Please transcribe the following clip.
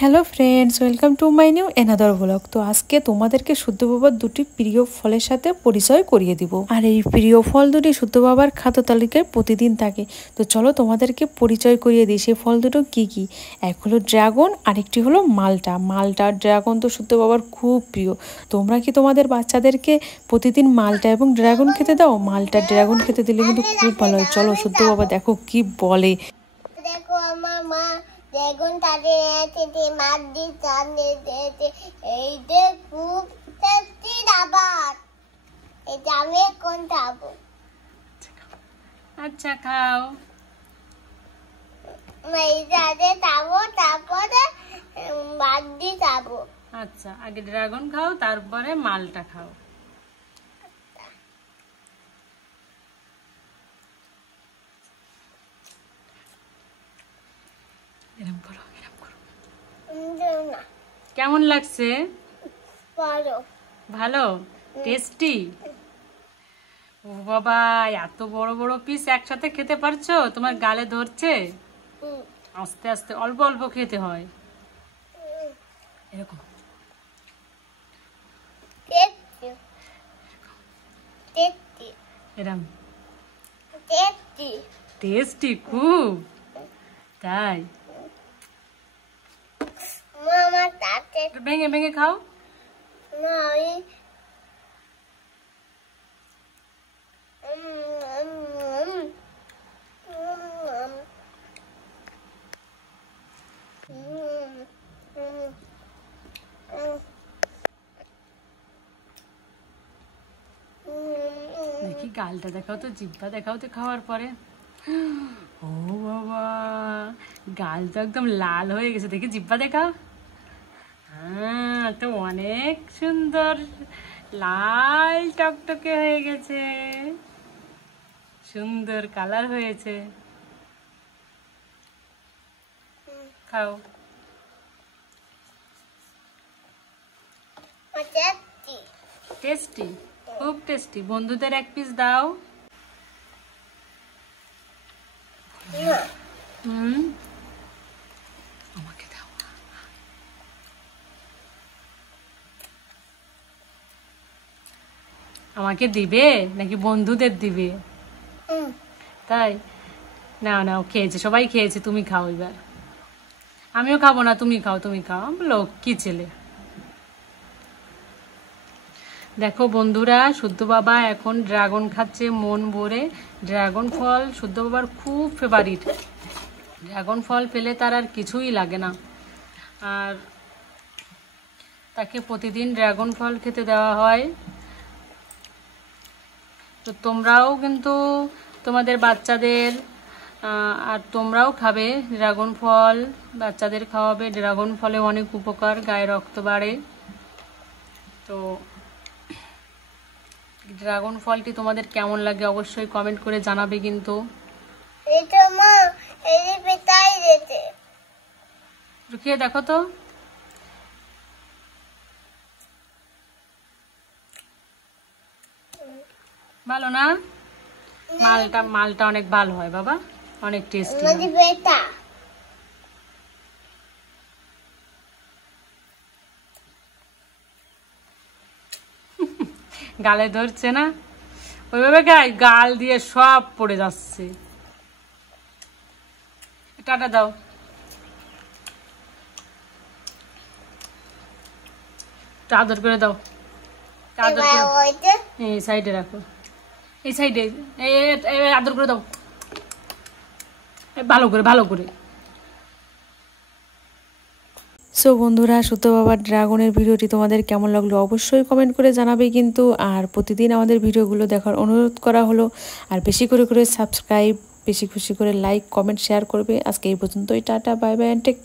Hello friends, welcome to my new another blog. তো আজকে তোমাদেরকে শুদ্ধ বাবার দুটি প্রিয় ফলের সাথে পরিচয় করিয়ে দিব। আর এই প্রিয় ফল দুটি শুদ্ধ বাবার খাদ্য তালিকায় প্রতিদিন থাকে। তো চলো তোমাদেরকে পরিচয় করিয়ে দিই সেই ফল দুটো কি কি। এক হলো ড্রাগন, আরেকটি হলো মালটা। মালটা আর ড্রাগন তো শুদ্ধ বাবার খুব প্রিয়। তোমরা কি তোমাদের বাচ্চাদেরকে প্রতিদিন মালটা এবং ড্রাগন খেতে দাও? মালটা ড্রাগন খেতে দিলে কিন্তু খুব ভালো হয়। চলো শুদ্ধ বাবা দেখো কি বলে। দেখো আমার মা বেগুন তাড়িয়ে মাছ দিয়ে চাটনি দিয়েছে। এইটা খুব টেস্টি খাবার। এটা আমি এখন খাবো। আচ্ছা খাও। এইটাতে খাবো, তারপরে মাছ দিয়ে খাবো। আচ্ছা আগে ড্রাগন খাও, তারপরে মালটা খাও। এরকম করো, এরকম করো। না, কেমন লাগছে? ভালো। ভালো, টেস্টি। ও বাবা, এত বড় বড় পিস একসাথে খেতে পারছো? তোমার গালে ধরছে? আস্তে আস্তে অল্প অল্প খেতে হয়। এরকম টেস্টি, টেস্টি, এরকম টেস্টি। টেস্টি খুব, তাই? মামা তাতে ভেঙে ভেঙে খাও। না ওই দেখি গালটা দেখাও তো, জিভটা দেখাও তো খাওয়ার পরে। ও বাবা, গাল তো একদম লাল হয়ে গেছে। দেখি জিভটা দেখাও। হ্যাঁ, তো অনেক সুন্দর লাল টকটকে হয়ে গেছে, সুন্দর কালার হয়েছে। খাও। টেস্টি। টেস্টি, খুব টেস্টি। বন্ধুদের এক পিস দাও। হুম, আমাকে দাও। আমাকে দিবে নাকি বন্ধুদের দিবে? তাই? না না, খেয়েছে, সবাই খেয়েছে, তুমি খাও এবার। আমিও খাবো না, তুমি খাও, তুমি খাও। লক্ষ্মী ছেলে। দেখো বন্ধুরা, শুদ্ধ বাবা এখন ড্রাগন খাচ্ছে মন ভরে। ড্রাগন ফল শুদ্ধ বাবার খুব ফেভারিট। ড্রাগন ফল পেলে তার আর কিছুই লাগে না। আর তাকে প্রতিদিন ড্রাগন ফল খেতে দেওয়া হয়। তো তোমরাও কিন্তু তোমাদের বাচ্চাদের আর তোমরাও খাবে ড্রাগন ফল, বাচ্চাদের খাওয়াবে। ড্রাগন ফলে অনেক উপকার, গায়ে রক্ত বাড়ে। তো ড্রাগন ফলটি তোমাদের কেমন লাগে অবশ্যই কমেন্ট করে জানাবে কিন্তু। এটা মা এই পেটাই দিতে। খেয়ে দেখো তো। ভালো না? মালটা মালটা অনেক ভালো হয় বাবা, অনেক টেস্টি। নদী পেটা গালে ধরছে না? ওইভাবে খাই, গাল দিয়ে সব পড়ে যাচ্ছে। টাটা দাও। আদর করে দাও, আদর করে। এই সাইডে রাখো, এই সাইডে আদর করে দাও, ভালো করে ভালো করে। সো বন্ধুরা, শুদ্ধ বাবার ড্রাগনের ভিডিওটি তোমাদের কেমন লাগলো অবশ্যই কমেন্ট করে জানাবে কিন্তু। আর প্রতিদিন আমাদের ভিডিওগুলো দেখার অনুরোধ করা হলো। আর বেশি করে করে সাবস্ক্রাইব, বেশি খুশি করে লাইক, কমেন্ট, শেয়ার করবে। আজকে এই পর্যন্তই। Tata, bye bye, and take care.